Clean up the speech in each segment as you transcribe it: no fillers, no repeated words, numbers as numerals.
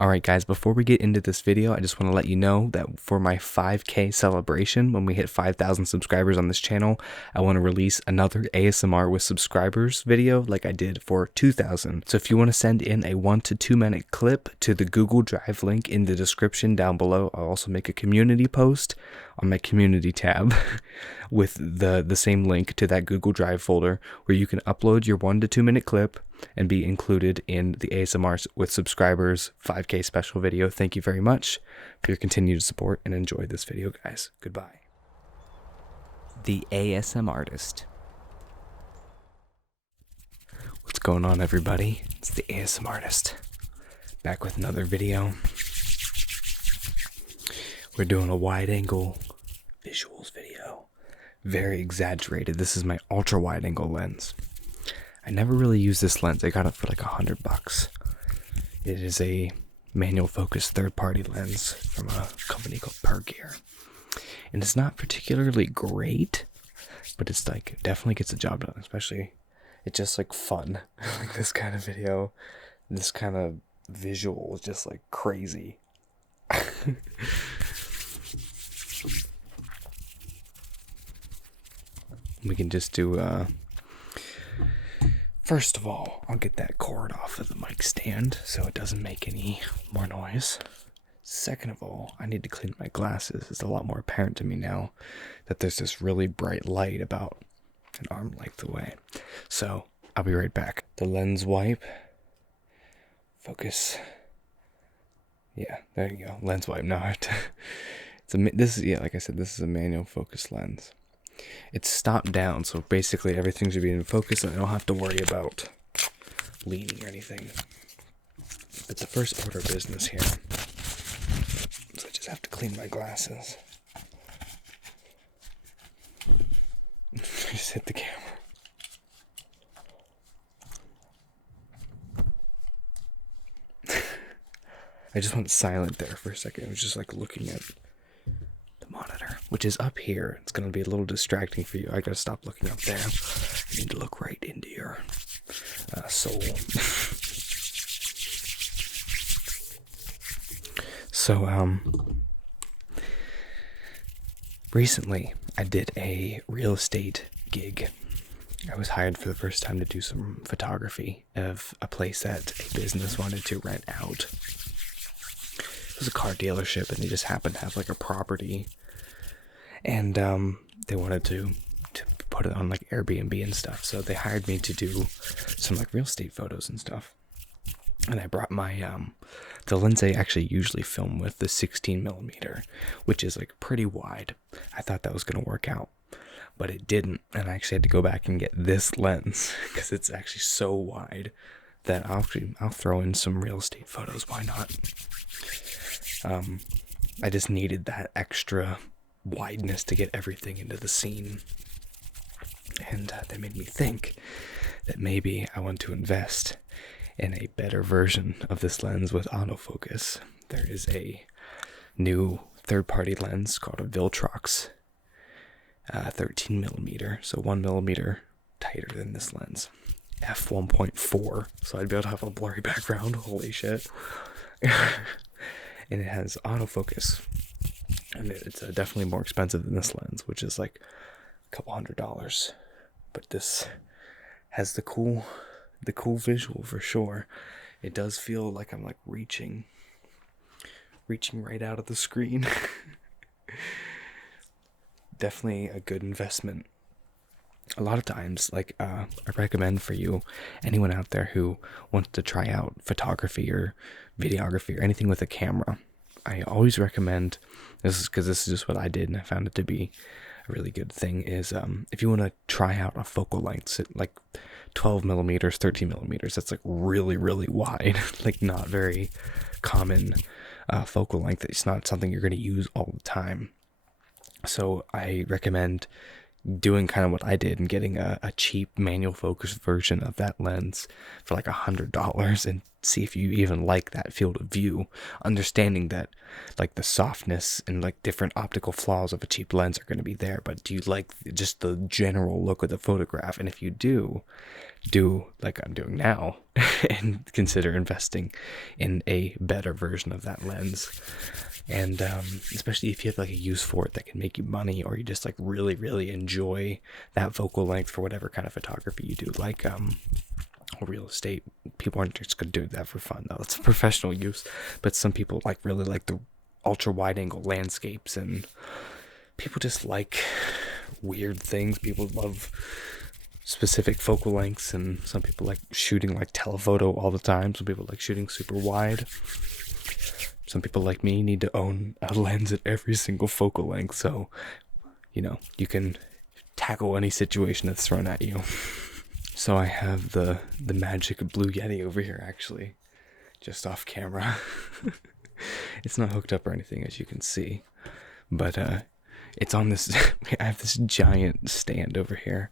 Alright guys, before we get into this video, I just want to let you know that for my 5K celebration, when we hit 5,000 subscribers on this channel, I want to release another ASMR with subscribers video like I did for 2,000. So if you want to send in a 1 to 2 minute clip to the Google Drive link in the description down below, I'll also make a community post on my community tab with the same link to that Google Drive folder where you can upload your 1 to 2 minute clip and be included in the ASMR with subscribers 5K special video. Thank you very much for your continued support and enjoy this video, guys. Goodbye. The ASMARtist. What's going on, everybody? It's the ASMARtist. Back with another video. We're doing a wide angle visuals video. Very exaggerated. This is my ultra wide angle lens. I never really used this lens. I got it for like $100. It is a manual focus third-party lens from a company called Gear. And it's not particularly great, but it's like definitely gets the job done. Especially, it's just like fun. Like this kind of video, this kind of visual is just like crazy. We can just do first of all, I'll get that cord off of the mic stand so it doesn't make any more noise. Second of all, I need to clean my glasses. It's a lot more apparent to me now that there's this really bright light about an arm length away. So, I'll be right back. The lens wipe. Focus. Yeah, there you go. Lens wipe. No, this is, yeah, like I said, this is a manual focus lens. It's stopped down, so basically everything should be in focus and I don't have to worry about leaning or anything. But the first order of business here, so I just have to clean my glasses. Just hit the camera. I just went silent there for a second. I was just like looking at the monitor, which is up here. It's going to be a little distracting for you. I got to stop looking up there. I need to look right into your soul. So, recently I did a real estate gig. I was hired for the first time to do some photography of a place that a business wanted to rent out. It was a car dealership and they just happened to have like a property. And they wanted to put it on like Airbnb and stuff. So they hired me to do some like real estate photos and stuff. And I brought my, the lens I actually usually film with, the 16mm, which is like pretty wide. I thought that was going to work out, but it didn't. And I actually had to go back and get this lens because it's actually so wide that I'll throw in some real estate photos. Why not? I just needed that extra wideness to get everything into the scene. And that made me think that maybe I want to invest in a better version of this lens with autofocus. There is a new third-party lens called a Viltrox 13mm, so 1mm tighter than this lens. f1.4, so I'd be able to have a blurry background. Holy shit. And it has autofocus. And it's definitely more expensive than this lens, which is like a couple $100. But this has the cool visual for sure. It does feel like I'm like reaching right out of the screen. Definitely a good investment. A lot of times, like I recommend for you, anyone out there who wants to try out photography or videography or anything with a camera, I always recommend, this is because this is just what I did and I found it to be a really good thing, is if you want to try out a focal length, like 12mm, 13mm, that's like really, really wide, like not very common focal length. It's not something you're going to use all the time. So I recommend doing kind of what I did and getting a cheap manual focus version of that lens for like $100 and see if you even like that field of view, understanding that like the softness and like different optical flaws of a cheap lens are going to be there, but do you like just the general look of the photograph? And if you do like I'm doing now and consider investing in a better version of that lens. And especially if you have like a use for it that can make you money, or you just like really, really enjoy that focal length for whatever kind of photography you do, like real estate. People aren't just gonna do that for fun though. It's a professional use, but some people like really like the ultra wide angle landscapes, and people just like weird things. People love specific focal lengths, and some people like shooting like telephoto all the time. Some people like shooting super wide. Some people like me need to own a lens at every single focal length, so you can tackle any situation that's thrown at you. So I have the magic Blue Yeti over here, actually, just off camera. It's not hooked up or anything, as you can see, but it's on this. I have this giant stand over here.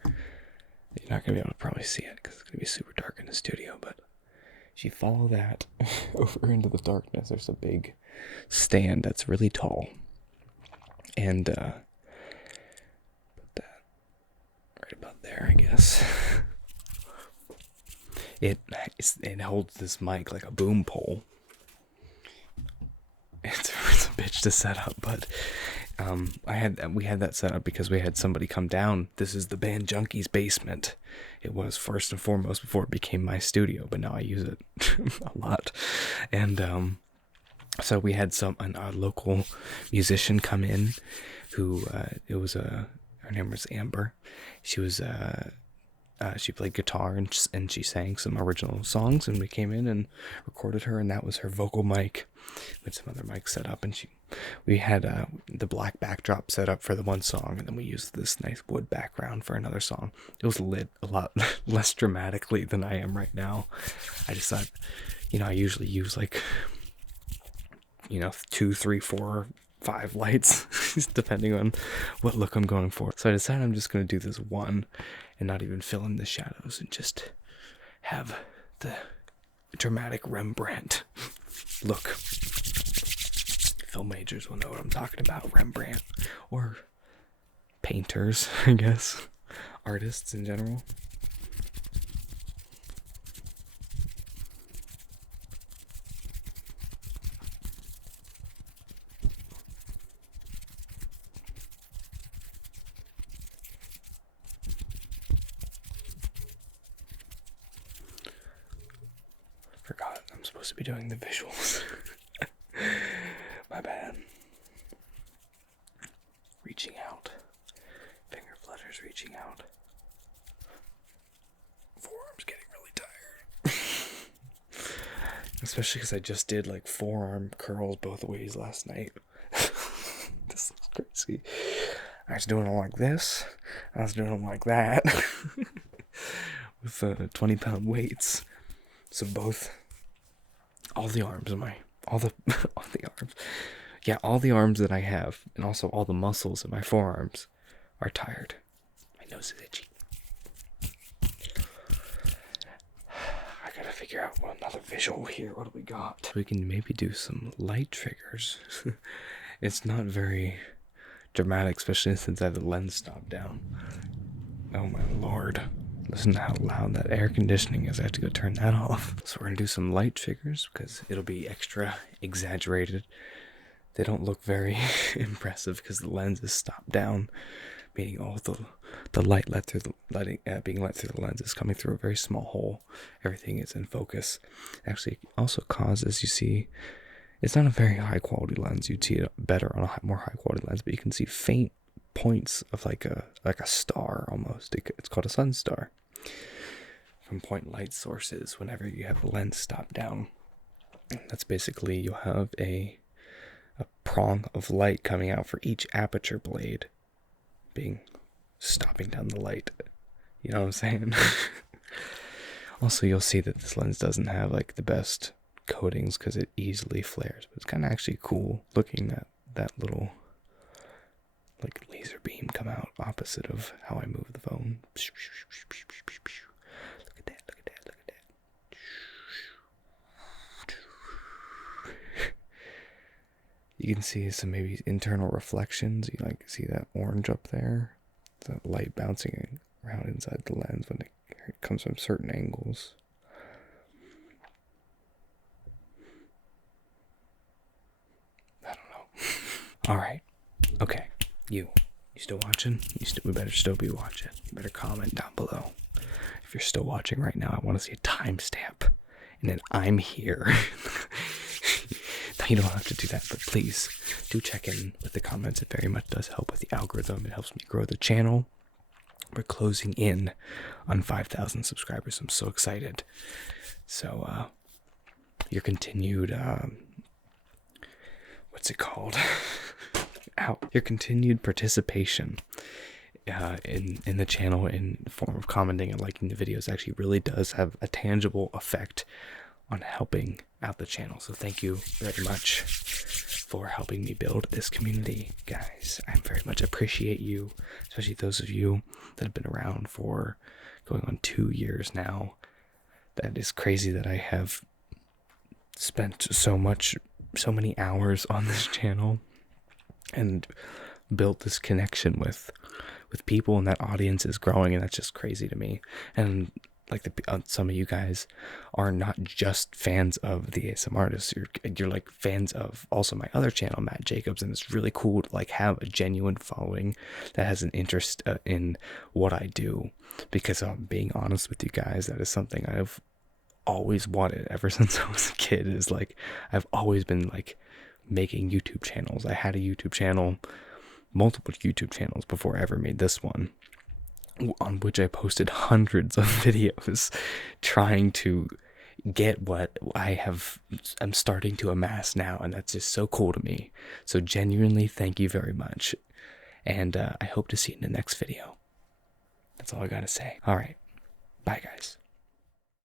You're not gonna be able to probably see it because it's gonna be super dark in the studio, but if you follow that over into the darkness, there's a big stand that's really tall, and put that right about there, I guess. It holds this mic like a boom pole. It's a bitch to set up, but we had that set up because we had somebody come down. This is the Band Junkie's basement. It was first and foremost before it became my studio, but now I use it a lot. And so we had a local musician come in who her name was Amber. She was she played guitar and she sang some original songs, and we came in and recorded her, and that was her vocal mic with some other mics set up. And we had the black backdrop set up for the one song, and then we used this nice wood background for another song. It was lit a lot less dramatically than I am right now. I just thought, I usually use like 2, 3, 4, 5 lights depending on what look I'm going for. So I decided I'm just going to do this one and not even fill in the shadows and just have the dramatic Rembrandt look. Film majors will know what I'm talking about. Rembrandt, or painters, I guess. Artists in general. Forgot I'm supposed to be doing the visuals. My bad. Reaching out. Finger flutters reaching out. Forearm's getting really tired. Especially because I just did like forearm curls both ways last night. This looks crazy. I was doing them like this. I was doing them like that. With 20-pound weights. So all the arms that I have, and also all the muscles in my forearms are tired. My nose is itchy. I gotta figure out another visual here. What do we got? We can maybe do some light triggers. It's not very dramatic, especially since I have the lens stopped down. Oh my lord. Listen to how loud that air conditioning is. I have to go turn that off. So we're going to do some light triggers because it'll be extra exaggerated. They don't look very impressive because the lens is stopped down, meaning all the light being let through the lens is coming through a very small hole. Everything is in focus. Actually, it also causes, you see, it's not a very high quality lens. You'd see it better on a more high quality lens, but you can see faint points of like a star almost. It's called a sun star. From point light sources whenever you have the lens stopped down. That's basically, you'll have a prong of light coming out for each aperture blade stopping down the light. You know what I'm saying? Also, you'll see that this lens doesn't have like the best coatings because it easily flares, but it's kind of actually cool looking at that little like laser beam come out opposite of how I move the phone. Look at that, look at that, look at that. You can see some maybe internal reflections. You like see that orange up there? The light bouncing around inside the lens when it comes from certain angles. I don't know. All right. Okay. You still watching? We better still be watching. You better comment down below. If you're still watching right now, I want to see a timestamp. And then I'm here. No, you don't have to do that, but please do check in with the comments. It very much does help with the algorithm. It helps me grow the channel. We're closing in on 5,000 subscribers. I'm so excited. So, your continued, what's it called? Ow. Your continued participation in the channel in the form of commenting and liking the videos actually really does have a tangible effect on helping out the channel. So thank you very much for helping me build this community, guys. I very much appreciate you, especially those of you that have been around for going on 2 years now. That is crazy that I have spent so many hours on this channel and built this connection with people, and that audience is growing, and that's just crazy to me. And like some of you guys are not just fans of the ASMaRtist, you're like fans of also my other channel, Matt Jacobs, and it's really cool to like have a genuine following that has an interest in what I do, because I'm being honest with you guys, that is something I've always wanted ever since I was a kid. Is like I've always been like making YouTube channels. I had a YouTube channel, multiple YouTube channels before I ever made this one, on which I posted hundreds of videos trying to get what I'm starting to amass now, and that's just so cool to me. So genuinely, thank you very much, and I hope to see you in the next video. That's all I gotta say. All right, bye guys.